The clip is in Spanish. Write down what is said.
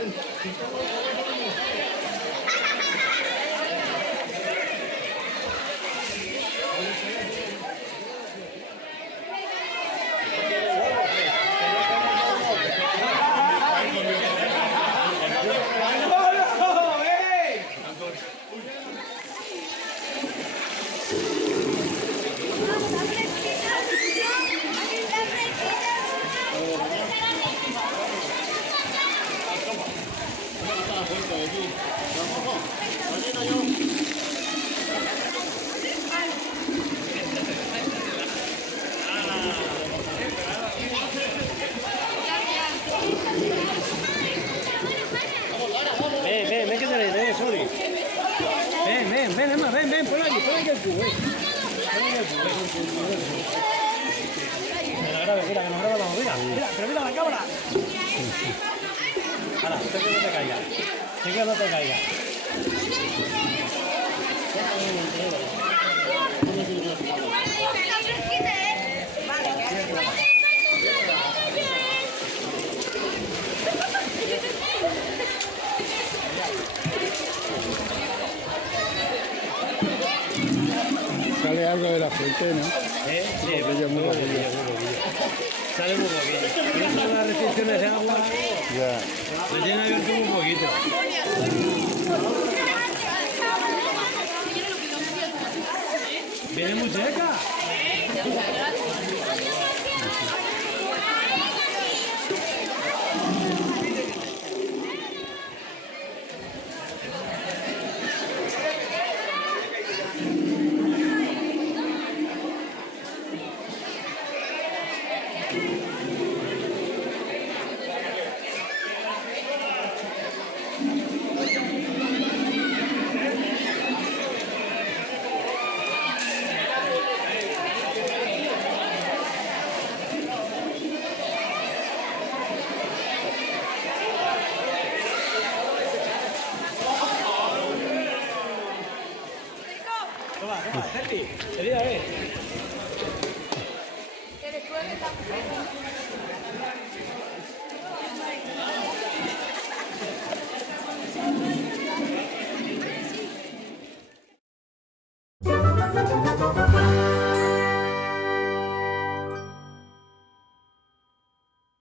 Ven, que te le sorry. Ven, Emma, ven, por aquí el cubo, Mira, que nos graba la movida. Pero mira la cámara. Ahora, sé que no te caigas. Sé que no te caigas. Sale algo de la fuente, ¿no? Sí, muy poquillo. Sale muy poquillo. Pero son las restricciones de agua. Ya. Le tienen abierto muy poquito. Viene muy seca. Toma, Sergi, querida,